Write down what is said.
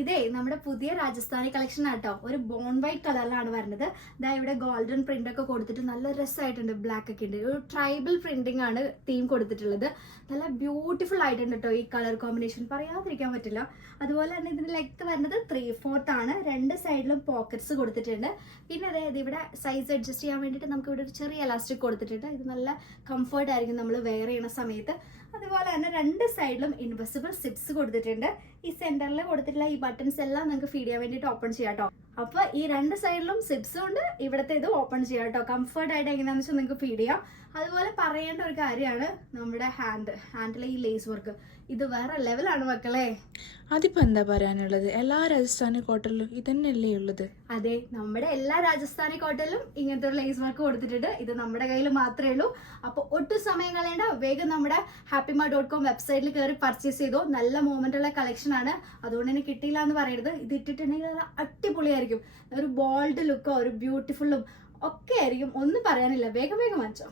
ഇതേ നമ്മുടെ പുതിയ രാജസ്ഥാനി കളക്ഷൻ ആട്ടോ. ഒരു ബോൺ വൈറ്റ് കളറിലാണ് വരുന്നത്. ഇതാ ഇവിടെ ഗോൾഡൻ പ്രിന്റ് ഒക്കെ കൊടുത്തിട്ട് നല്ല രസമായിട്ടുണ്ട് ബ്ലാക്ക് ഒക്കെ ഉണ്ട്. ഒരു ട്രൈബൽ പ്രിന്റിംഗ് ആണ് തീം കൊടുത്തിട്ടുള്ളത്. നല്ല ബ്യൂട്ടിഫുൾ ആയിട്ടുണ്ട് കേട്ടോ ഈ കളർ കോമ്പിനേഷൻ പറയാതിരിക്കാൻ പറ്റില്ല. അതുപോലെ തന്നെ ഇതിന്റെ ലെഗ് വരുന്നത് ത്രീ ഫോർത്ത് ആണ്. രണ്ട് സൈഡിലും പോക്കറ്റ്സ് കൊടുത്തിട്ടുണ്ട്. പിന്നെ അതായത് ഇവിടെ സൈസ് അഡ്ജസ്റ്റ് ചെയ്യാൻ വേണ്ടിയിട്ട് നമുക്ക് ഇവിടെ ഒരു ചെറിയ എലാസ്റ്റിക് കൊടുത്തിട്ടുണ്ട്. ഇത് നല്ല കംഫർട്ട് ആയിരിക്കും നമ്മൾ വെയർ ചെയ്യുന്ന സമയത്ത്. അതുപോലെ തന്നെ രണ്ട് സൈഡിലും ഇൻവെസിബിൾ സിപ്സ് കൊടുത്തിട്ടുണ്ട്. ഈ സെന്ററിൽ കൊടുത്തിട്ടുള്ള ഈ ബട്ടൺസ് എല്ലാം നിങ്ങൾക്ക് ഫീഡ് ചെയ്യാൻ വേണ്ടിയിട്ട് ഓപ്പൺ ചെയ്യാം കേട്ടോ അപ്പൊ ഈ രണ്ട് സൈഡിലും സിപ്സും ഉണ്ട്. ഇവിടുത്തെ ഇത് ഓപ്പൺ ചെയ്യാം കേട്ടോ. കംഫർട്ട് ആയിട്ട് എങ്ങനെയാണെന്ന് വെച്ചാൽ നിങ്ങൾക്ക് ഫീഡ് ചെയ്യാം. അതുപോലെ പറയേണ്ട ഒരു കാര്യമാണ് നമ്മുടെ ഹാൻഡ് ഹാൻഡിലെ ഈ ലേസ് വർക്ക് ഇത് വേറെ ലെവലാണ് മക്കളെ. അതിപ്പോ എന്താ പറയാനുള്ളത്? എല്ലാ രാജസ്ഥാനി കോട്ടറിലും ഇതന്നെയല്ലേ ഉള്ളത്? അതെ നമ്മുടെ എല്ലാ രാജസ്ഥാനി കോട്ടലിലും ഇങ്ങനത്തെ ഒരു ലേസ് വർക്ക് കൊടുത്തിട്ടുണ്ട്. ഇത് നമ്മുടെ കയ്യിൽ മാത്രമേ ഉള്ളൂ. അപ്പോൾ ഒട്ടും സമയം കളയേണ്ട. വേഗം നമ്മുടെ ഹാപ്പിമ ഡോട്ട് കോം വെബ്സൈറ്റിൽ കയറി പർച്ചേസ് ചെയ്തോ. നല്ല മൂവ്മെന്റ് ഉള്ള കളക്ഷൻ ആണ്. അതുകൊണ്ട് തന്നെ കിട്ടിയില്ല എന്ന് പറയരുത്. ഇത് ഇട്ടിട്ടുണ്ടെങ്കിൽ നല്ല അടിപൊളിയായിരിക്കും ഒരു ബോൾഡ് ലുക്കോ ഒരു ബ്യൂട്ടിഫുള്ളും ഒക്കെ ആയിരിക്കും. ഒന്നും പറയാനില്ല. വേഗം വേഗം വാങ്ങിച്ചോ.